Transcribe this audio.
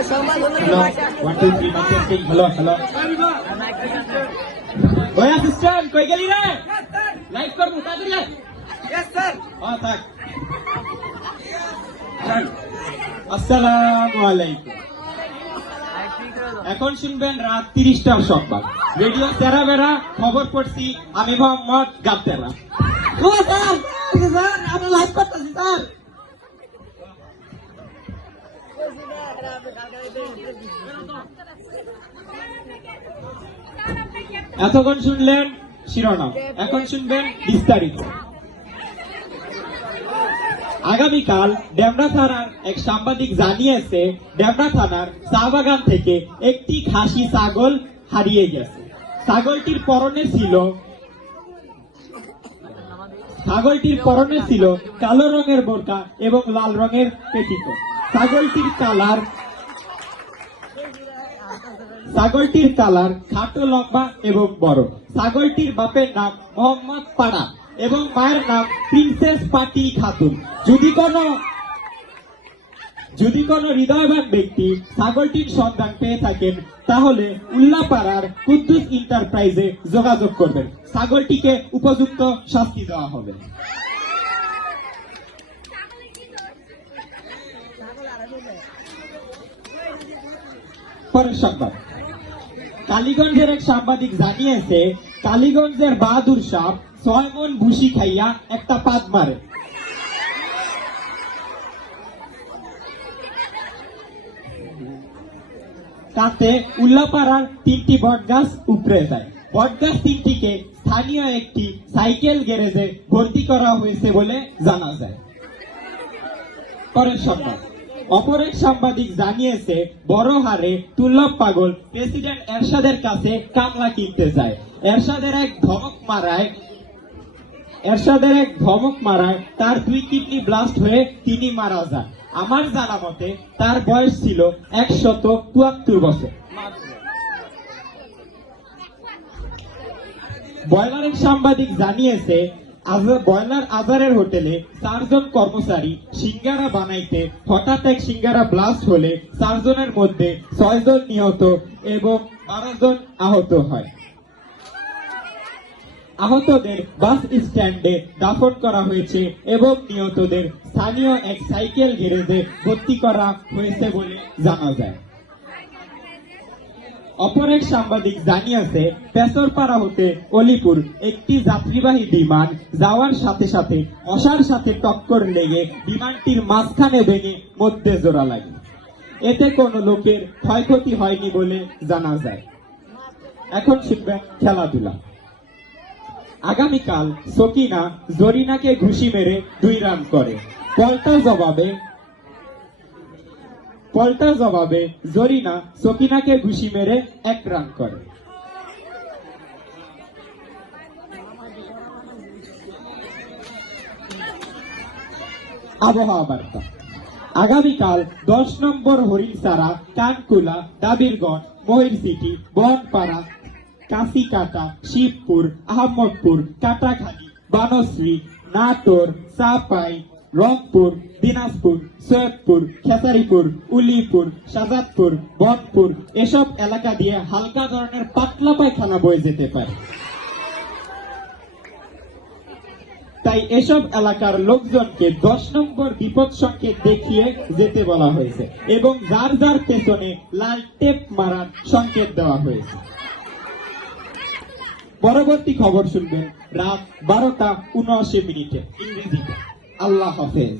1 2 3 testing hello ওই assistant কই গেলি রে লাইভ করব তাড়াতাড়ি यस স্যার থাক আসসালামু আলাইকুম এখন শুনবেন রাত 30টার সংবাদ রেডিও তেরা বেড়া খবর পড়ছি আমি মোহাম্মদ গাদ্দারা ও স্যার স্যার আমি লাইভ করতেছি স্যার এতক্ষণ শুনলেন শিরোনাম এখন শুনবেন বিস্তারিত আগামীকাল ডেমরা থানার এক সাংবাদিক জানিয়েছে ডেমরা থানার চা বাগান থেকে একটি খাসি ছাগল হারিয়ে গেছে ছাগলটির পরনে ছিল কালো রঙের বোরকা এবং লাল রঙের পেটিকোট ছাগলটির কালার খাটো লম্বা এবং বড় ছাগলটির বাপের নাম মোহাম্মদ পাড়া এবং মায়ের নাম প্রিন্সেস পাটি খাতুন যদি কোনো হৃদয়বান ব্যক্তি ছাগলটির সন্ধান পেয়ে থাকেন তাহলে উল্লাপাড়ার কুদ্দুস এন্টারপ্রাইজে যোগাযোগ করবেন ছাগলটিকে উপযুক্ত শাস্তি দেওয়া হবে পরের সংবাদ কালীগঞ্জের এক সাংবাদিক জানিয়েছে কালীগঞ্জের বাহাদুর সাহ 6 মণ ভুসি খাইয়া একটা পাদ মারে তাতে উল্লাপাড়ার 3টি বটগাছ উপড়ে যায় বটগাছ 3টিকে স্থানীয় একটি সাইকেল গ্যারেজে ভর্তি করা হয়েছে বলে জানা যায় পরের সংবাদ অপর এক সাংবাদিক জানিয়েছে বড় হারে তুল্লভ পাগল প্রেসিডেন্ট এরশাদের কাছে কামলা কিনতে যায় এরশাদের এক ধমক মারায় তার 2 কিডনি ব্লাস্ট হয়ে তিনি মারা যান আমার জানা মতে তার বয়স ছিল 174 বছর বয়লারের সাংবাদিক জানিয়েছে বয়লার আজারের হোটেলে 4 জন কর্মচারী সিঙ্গারা বানাইতে হঠাৎ এক সিঙ্গারা ব্লাস্ট হলে 4 জনের মধ্যে 6 জন নিহত এবং 12 জন আহত হয় আহতদের বাস স্ট্যান্ডে দাফন করা হয়েছে এবং নিহতদের স্থানীয় এক সাইকেল গ্যারেজে ভর্তি করা হয়েছে বলে জানা যায় অপর এক সাংবাদিক জানিয়েছে পেছরপাড়া হতে অলিপুর একটি যাত্রীবাহী বিমান যাওয়ার সাথে সাথে মশার সাথে টক্কর লেগে বিমানটির মাঝখানে ভেঙে মধ্যে জোড়া লাগে এতে কোনো লোকের ক্ষয়ক্ষতি হয়নি বলে জানা যায় এখন শিখবেন খেলাধুলা আগামীকাল সকিনা জরিনাকে ঘুষি মেরে 2 রান করে পাল্টা জবাবে জরিনা সকিনাকে ঘুষি মেরে 1 রান করে আবহাওয়া বার্তা আগামীকাল 10 নম্বর হরিণসারা কানকুলা দাবিরগঞ্জ মহিরসিটি বনপাড়া কাশিকাটা শিবপুর আহমদপুর কাটাখালী বানশ্রী নাটোর চাপাই রংপুর দিনাজপুর সৈয়দপুর খেসারিপুর উলিপুর শাহজাদপুর বনপুর এসব এলাকা দিয়ে হালকা ধরনের পাতলা পায়খানা বয়ে যেতে পারে তাই এসব এলাকার লোকজনকে 10 নম্বর বিপদ সংকেত দেখিয়ে যেতে বলা হয়েছে এবং যার যার পেছনে লাল টেপ মারার সংকেত দেওয়া হয়েছে পরবর্তী খবর শুনবেন রাত 12টা 79 মিনিটে ইংরেজিতে আল্লাহ হাফেজ।